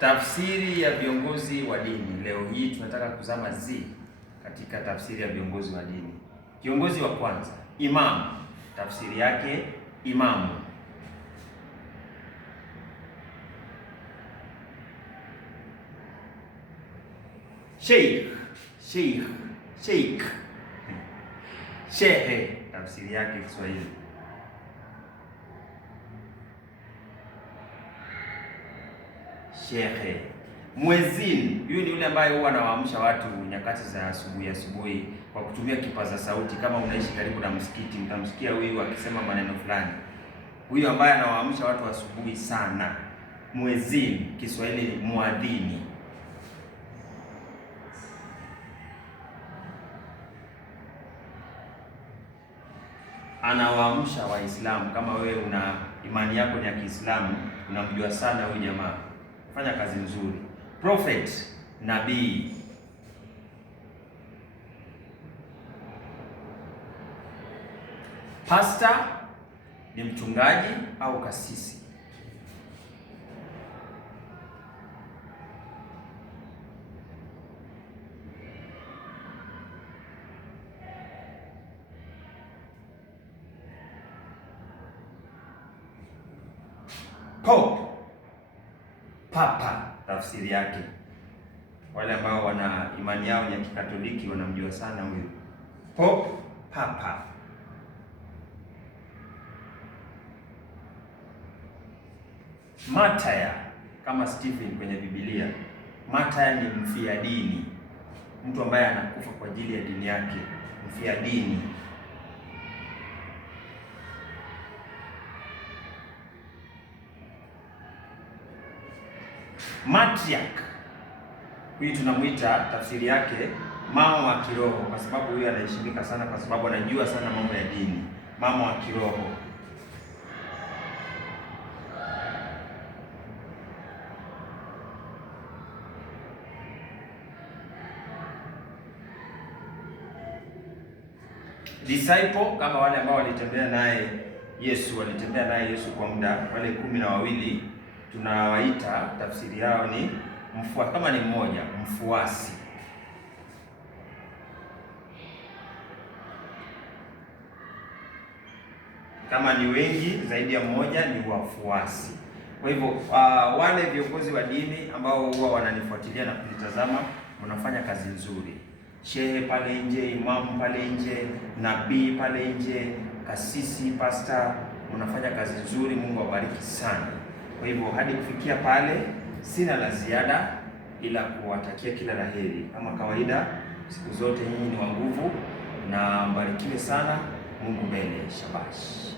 Tafsiri ya viongozi wa dini. Leo hii tunataka kuzama katika tafsiri ya viongozi wa dini. Kiongozi wa kwanza, imam. Tafsiri yake imamu. Sheikh. Shehe, tafsiri yake Kiswahili. Shehe. Muezin, huyu ni yule ambaye huwa anawaamsha watu nyakati za asubuhi kwa kutumia kipaza sauti. Kama unaishi karibu na msikiti, mtamsikia huyu akisema maneno fulani. Huyu ambaye anawaamsha watu asubuhi sana. Muezin, Kiswahili muadhini. Anawaamsha Waislamu. Kama wewe una imani yako ni ya Kiislamu, unamjua sana huyu jamaa. Fanya kazi nzuri. Prophet, nabii. Pastor ni mchungaji au kasisi. Pope, papa, tafsiri yake. Wale ambao wana imani yao ya Kikatoliki wanamjua sana huyu. Pope, papa. Martyr, kama Stephen kwenye Biblia. Martyr ni mfia dini, mtu ambaye anakufa kwa ajili ya dini yake, mfia dini. Matriarch, huyu tunamuita tafsiri yake mama wa kiroho, kwa sababu huyu anaheshimika sana, kwa sababu anajua sana mambo ya dini. Mama wa kiroho. Disciple, kama wale ambao walitembea naye Yesu kwa muda, wale 12 tunawaita tafsiri yao ni kama ni mmoja, mfuasi. Kama ni wengi zaidi ya mmoja ni wafuasi. Kwa hivyo wale viongozi wa dini ambao huwa wananifuatilia na kunitazama, mnafanya kazi nzuri. Shehe pale nje, imamu pale nje, nabii pale nje, kasisi, pastor, mnafanya kazi nzuri. Mungu awabariki sana. Kwa hivyo hadi kufikia pale sina la ziada ila kuwatakia kila la heri. Kama kawaida, siku zote nyinyi ni wa nguvu na mbarikiwe sana. Mungu mbele. Shabash.